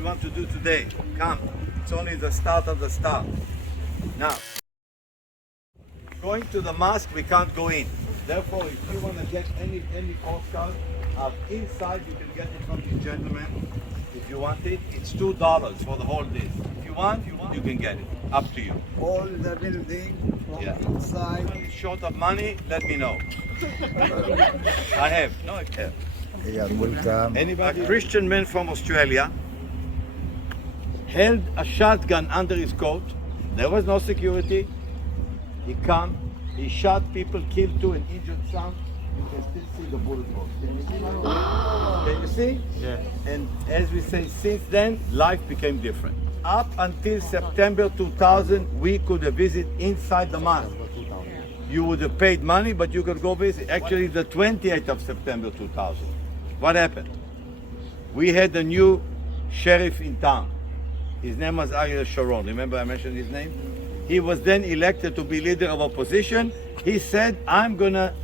we want to do today. Come. It's only the start of the start. Now, going to the mosque, we can't go in. Therefore, if you want to get any postcard inside, you can get it from this gentleman. If you want it, it's $2 for the whole day. If you want, you can get it. Up to you. All the building from inside. If you're short of money, let me know. I have. No, I have. Yeah, welcome. Anybody? A Christian man from Australia held a shotgun under his coat. There was no security. He come, he shot people, killed 2 and injured some. You can still see the bullet holes. Can you see? Can you see? Yeah. And as we say, since then, life became different. Up until September 2000, we could visit inside the mosque. You would have paid money, but you could go visit. Actually, the 28th of September 2000. What happened? We had a new sheriff in town. His name was Ariel Sharon. Remember I mentioned his name? He was then elected to be leader of opposition. He said, I'm gonna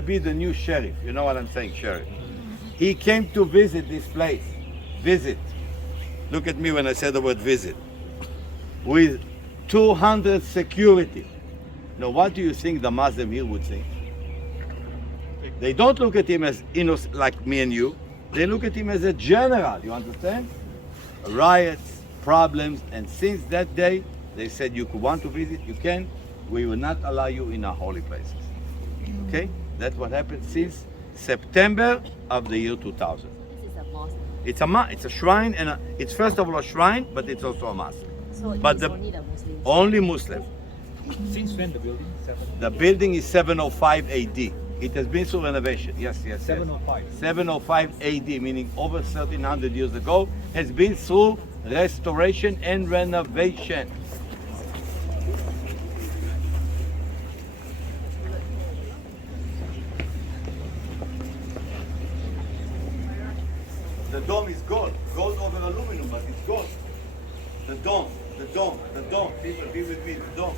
be the new sheriff. You know what I'm saying, sheriff? He came to visit this place. Visit. Look at me when I said the word visit. With 200 security. Now, what do you think the Muslim here would think? They don't look at him as innocent like me and you. They look at him as a general, you understand? Riots, problems, and since that day, they said you could want to visit, you can. We will not allow you in our holy places. Okay? That's what happened since September of the year 2000. This is a mosque. It's a shrine, and it's first of all a shrine, but it's also a mosque. So But it's the- only the Muslims. Only Muslim. Since when the building? The building is 705 AD. It has been through renovation. Yes. 705. 705 AD, meaning over 1300 years ago, has been through restoration and renovation. The dome is gold over aluminum, but it's gold. The dome. People, be with me, the dome.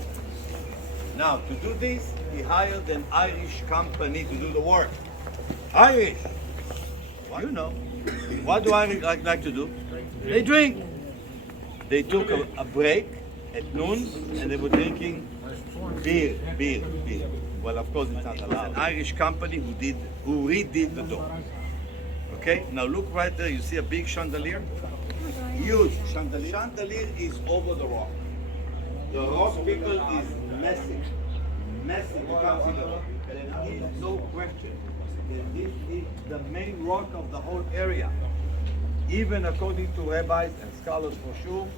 Now, to do this, he hired an Irish company to do the work. Irish! You know. What do Irish like to do? They drink. They took a break at noon and they were drinking beer. Well, of course, it's not allowed. An Irish company who redid the dome. Okay, now look right there, you see a big chandelier? Huge chandelier. Chandelier is over the rock. The rock, people, is massive. You can't see the rock. There is no question that this is the main rock of the whole area. Even according to rabbis and scholars for sure,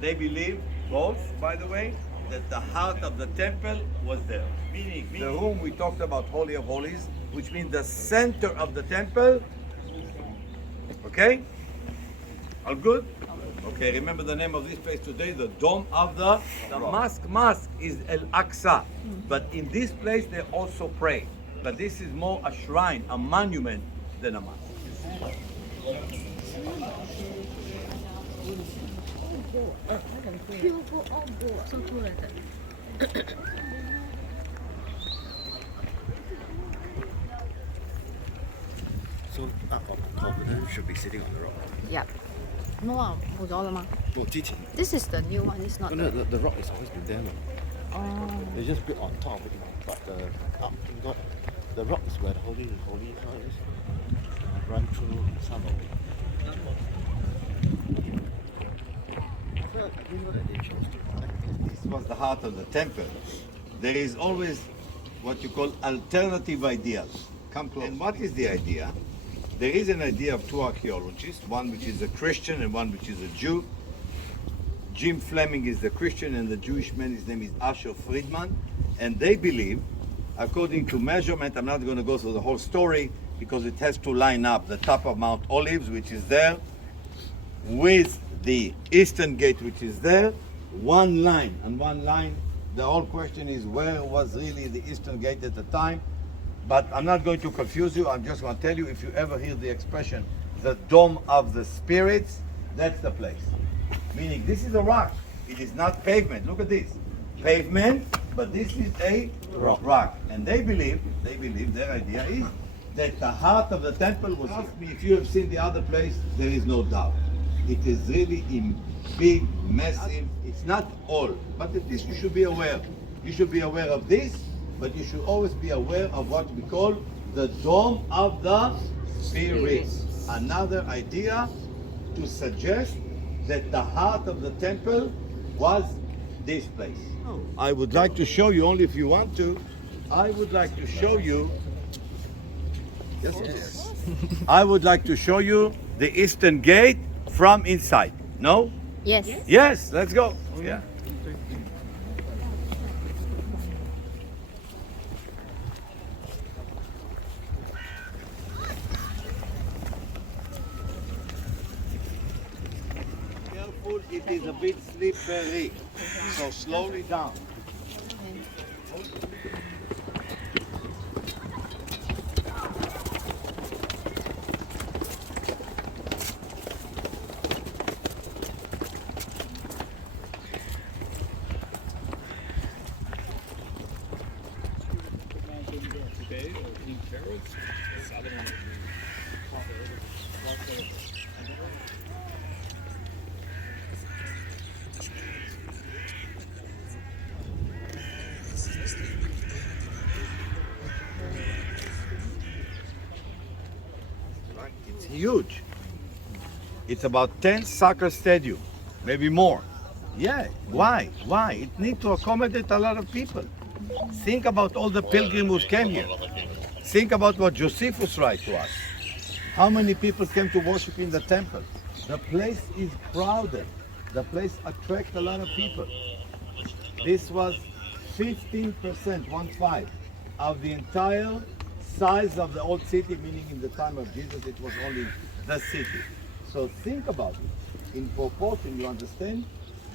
they believe, both, by the way, that the heart of the temple was there. Meaning the room we talked about, Holy of Holies, which means the center of the temple. Okay? All good? Okay, remember the name of this place today, the Dome of the Mosque is Al-Aqsa. But in this place they also pray. But this is more a shrine, a monument than a mosque. So cool like that. So Ark of the Covenant should be sitting on the rock. Yeah. No 啊，冇咗啦嘛。No, 之前 This is the new one. It's not. no, the rock has always been there. No. Oh. They just built on top of it. But the Ark got the rock is where the holy how is run through some of it. So I didn't know that they chose to connect this. This was the heart of the temple. There is always what you call alternative ideas. Come close. And what is the idea? There is an idea of 2 archaeologists, one which is a Christian and one which is a Jew. Jim Fleming is the Christian and the Jewish man, his name is Asher Friedman. And they believe, according to measurement, I'm not going to go through the whole story because it has to line up the top of Mount Olives, which is there, with the Eastern Gate, which is there, one line. And one line, the whole question is where was really the Eastern Gate at the time? But I'm not going to confuse you. I'm just going to tell you, if you ever hear the expression, the Dome of the Spirits, that's the place. Meaning, this is a rock. It is not pavement. Look at this. Pavement, but this is a rock. And they believe, their idea is that the heart of the temple was here. If you have seen the other place, there is no doubt. It is really big, massive. It's not all, but at least you should be aware. You should be aware of this, but you should always be aware of what we call the dome of the spirits. Another idea to suggest that the heart of the temple was this place. I would like to show you, only if you want to, I would like to show you, yes. I would like to show you the eastern gate from inside. No? Yes. Yes, let's go. Yeah. Careful, it is a bit slippery. So slowly down. Today, in Paris, southern It's huge. It's about 10 soccer stadium, maybe more. Yeah, why? Why? It needs to accommodate a lot of people. Think about all the pilgrims who came here. Think about what Josephus writes to us. How many people came to worship in the temple? The place is crowded. The place attracts a lot of people. This was 15%, 1/5, of the entire size of the old city, meaning in the time of Jesus it was only the city. So think about it. In proportion, you understand?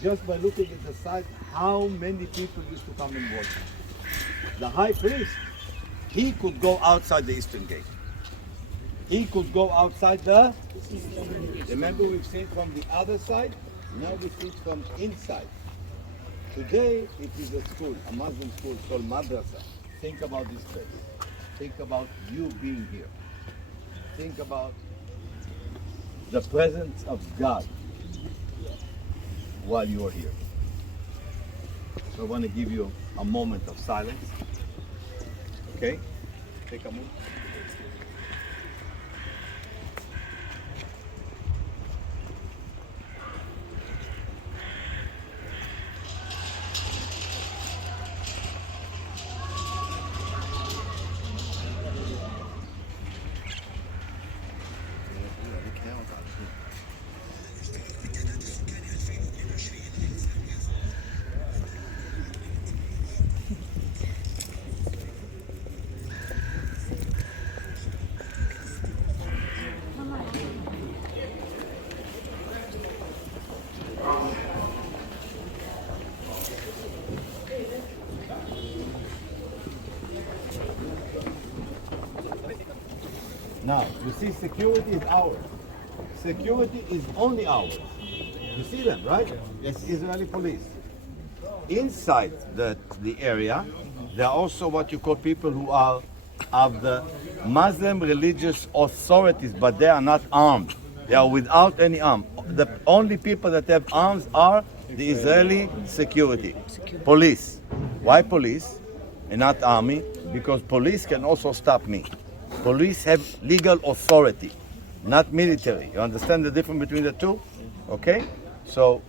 Just by looking at the size, how many people used to come and worship. The high priest, he could go outside the eastern gate. He could go outside the... Remember, we've seen from the other side, now we see it from inside. Today, it is a school, a Muslim school called madrasa. Think about this place. Think about you being here. Think about the presence of God while you are here. So I want to give you a moment of silence. Okay? Take a moment. Now, you see, security is ours. Security is only ours. You see them, right? Yes. Israeli police. Inside the area, there are also what you call people who are of the Muslim religious authorities, but they are not armed. They are without any arm. The only people that have arms are the Israeli security. Police. Why police and not army? Because police can also stop me. Police have legal authority, not military. You understand the difference between the two? Okay? So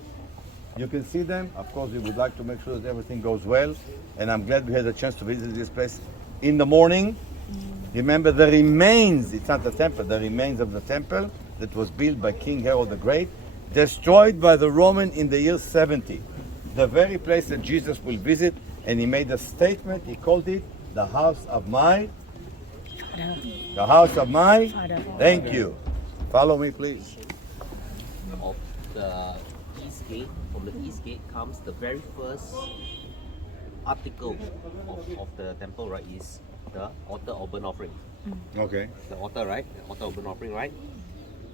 you can see them. Of course, we would like to make sure that everything goes well. And I'm glad we had a chance to visit this place in the morning. Remember the remains, it's not the temple, the remains of the temple that was built by King Herod the Great, destroyed by the Roman in the year 70. The very place that Jesus will visit, and he made a statement, he called it the house of my... The house of my... Thank you. Follow me, please. Of the east gate, from the east gate comes the very first article of the temple, right, is the altar of burnt offering. Okay. The altar, right? The altar of burnt offering, right?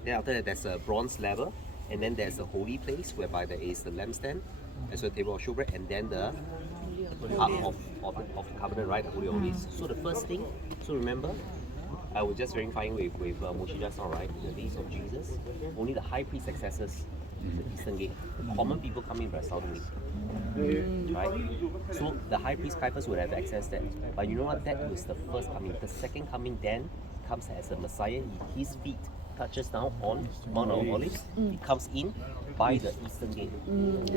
Then after that, there's a bronze level, and then there's a holy place whereby there is the lampstand, as well as the table of showbread, and then the Ark of the covenant, right? The Holy of Holies. So the first thing, so remember, I was just verifying with Moshe just now, right? In the days of Jesus, only the high priest accesses the eastern gate. Common people come in by the southern gate. Right? So the high priest Caiaphas would have access that. But you know what? That was the first coming. The second coming then comes as a Messiah. His feet touches down on Mount of Olives. He comes in by the eastern gate.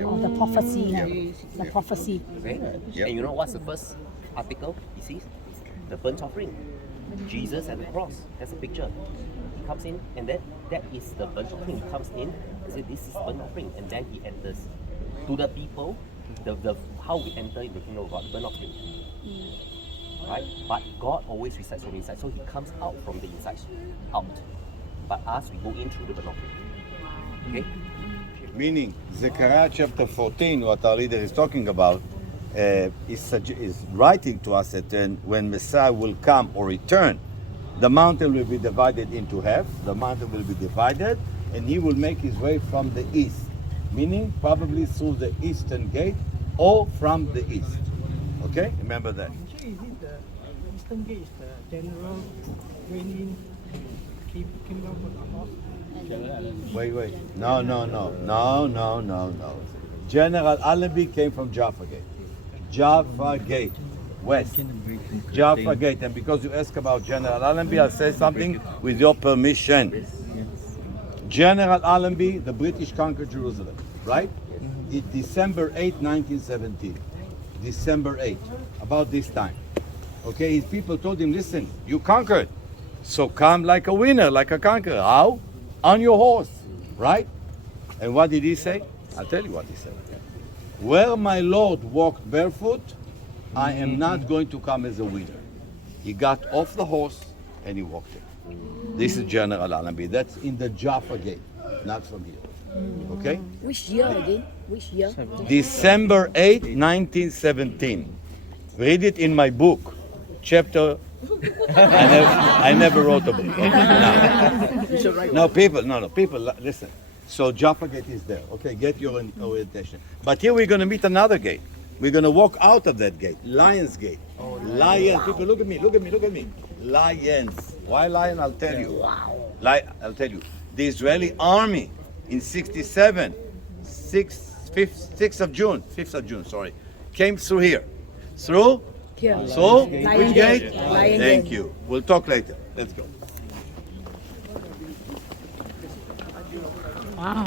Of the prophecy. The prophecy. Okay? And you know what's the first article he sees? The burnt offering. Jesus at the cross. That's a picture. He comes in, and that is the burnt offering. He comes in and says, this is burnt offering, and then he enters. To the people, the how we enter in the kingdom of God, the burnt offering. Right? But God always resides from inside, so he comes out from the inside, out. But us, we go in through the burnt offering. Okay? Meaning, Zechariah chapter 14, what our leader is talking about, is writing to us that when Messiah will come or return, the mountain will be divided into half, the mountain will be divided, and he will make his way from the east, meaning probably through the eastern gate or from the east. Okay? Remember that. Is it the Eastern Gate is the general reigning kingdom of the horse? Wait. No. General Allenby came from Jaffa Gate. Jaffa Gate, west. Jaffa Gate. And because you ask about General Allenby, I'll say something with your permission. General Allenby, the British conquered Jerusalem, right? It's December 8, 1917. December 8, about this time. Okay, his people told him, listen, you conquered. So come like a winner, like a conqueror. How? On your horse, right? And what did he say? I'll tell you what he said. Where my Lord walked barefoot, I am not going to come as a winner. He got off the horse and he walked it. This is General Allenby. That's in the Jaffa Gate, not from here. Okay? Which year again? Which year? December 8, 1917. Read it in my book, chapter. I never wrote a book. Okay, no, people, listen. So Jaffa Gate is there. Okay, get your orientation. But here we're going to meet another gate. We're going to walk out of that gate, Lion's Gate. Lions. People, look at me. Lions. Why lion? I'll tell you. I'll tell you. The Israeli army in 67, 5th of June, came through here. Through? Here. So, Lion which Gate. gate? Lion Thank Gate. you. We'll talk later. Let's go. Wow.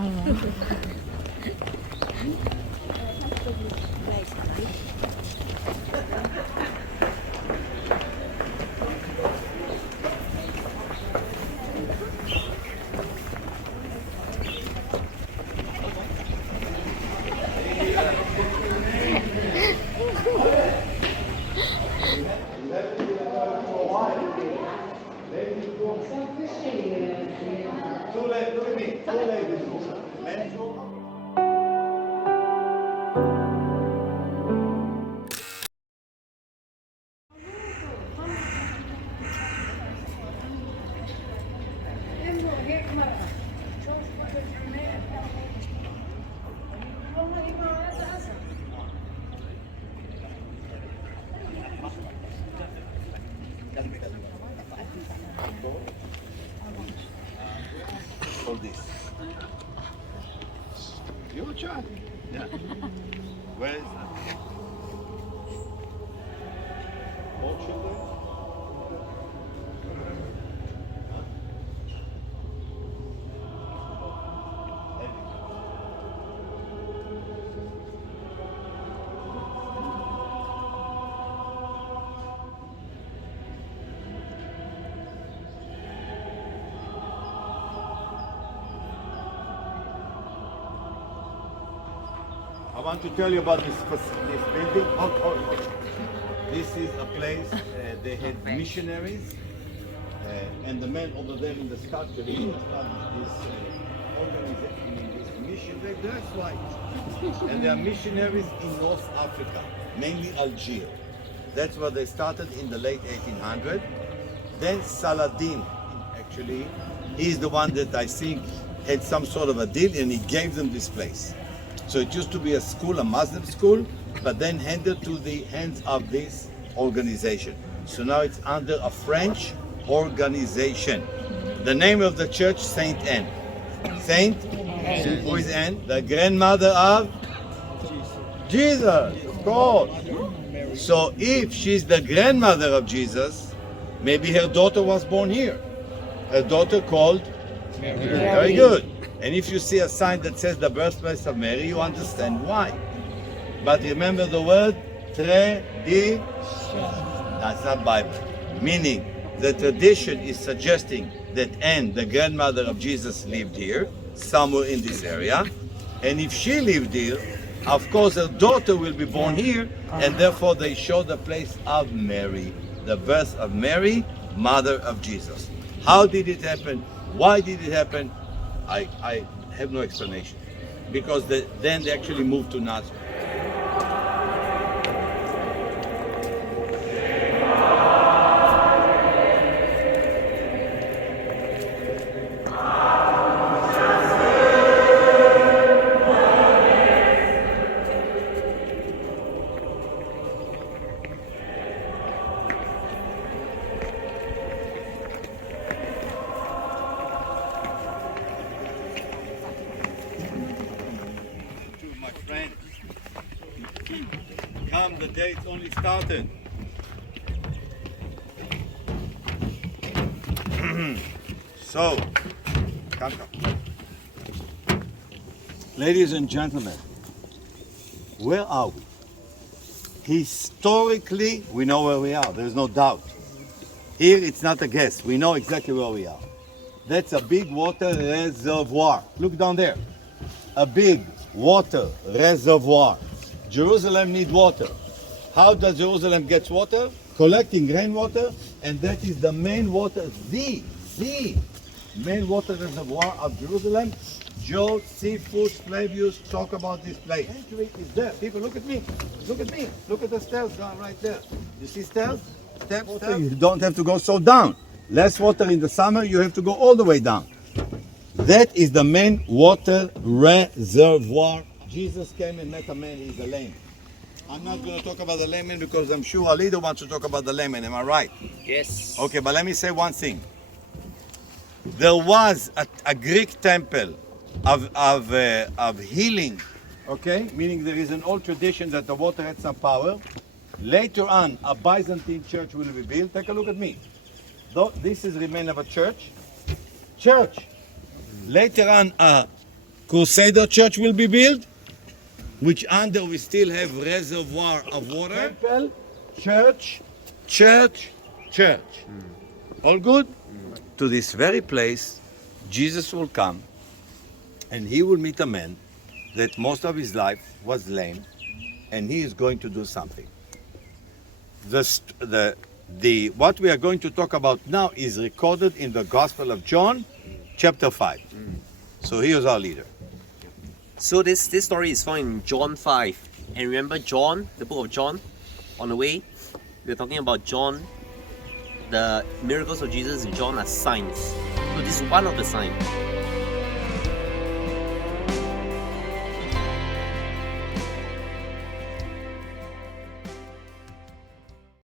Hold this. Your child. Yeah. Where is that? More children? I want to tell you about this building. This is a place they had missionaries, and the man over there in the sculpture established this organization, this mission. That's right. And they are missionaries in North Africa, mainly Algeria. That's where they started in the late 1800s. Then Saladin, actually, he's the one that I think had some sort of a deal, and he gave them this place. So it used to be a school, a Muslim school, but then handed to the hands of this organization. So now it's under a French organization. The name of the church, Saint Anne. Saint? Who is Anne? The grandmother of Jesus, of course. So if she's the grandmother of Jesus, maybe her daughter was born here. A daughter called Mary. Very good. And if you see a sign that says the birthplace of Mary, you understand why. But remember the word tradition. That's not Bible. Meaning, the tradition is suggesting that Anne, the grandmother of Jesus, lived here, somewhere in this area. And if she lived here, of course her daughter will be born here, and therefore they show the place of Mary, the birth of Mary, mother of Jesus. How did it happen? Why did it happen? I have no explanation. Because then they actually moved to Nazareth. My friend, come, the date's only started. So, come. Ladies and gentlemen, where are we? Historically, we know where we are. There's no doubt. Here, it's not a guess. We know exactly where we are. That's a big water reservoir. Look down there. A big water reservoir. Jerusalem needs water. How does Jerusalem get water? Collecting rainwater, and that is the main water, the main water reservoir of Jerusalem. Josephus Flavius talk about this place. Entry is there. People, look at me. Look at me. Look at the stairs down right there. You see stairs? Steps. You don't have to go so down. Less water in the summer, you have to go all the way down. That is the main water reservoir. Jesus came and met a man, he's a lame. I'm not going to talk about the layman because I'm sure our leader wants to talk about the layman. Am I right? Yes. Okay, but let me say one thing. There was a Greek temple of healing, okay? Meaning there is an old tradition that the water had some power. Later on, a Byzantine church will be built. Take a look at me. This is remain of a church. Later on, a Crusader church will be built, which under we still have reservoir of water. Temple, church. All good? To this very place, Jesus will come, and he will meet a man that most of his life was lame, and he is going to do something. What we are going to talk about now is recorded in the Gospel of John, chapter 5. So here's our leader. So this story is found in John 5. And remember John, the book of John, on the way, we're talking about John. The miracles of Jesus in John are signs. So this is one of the signs.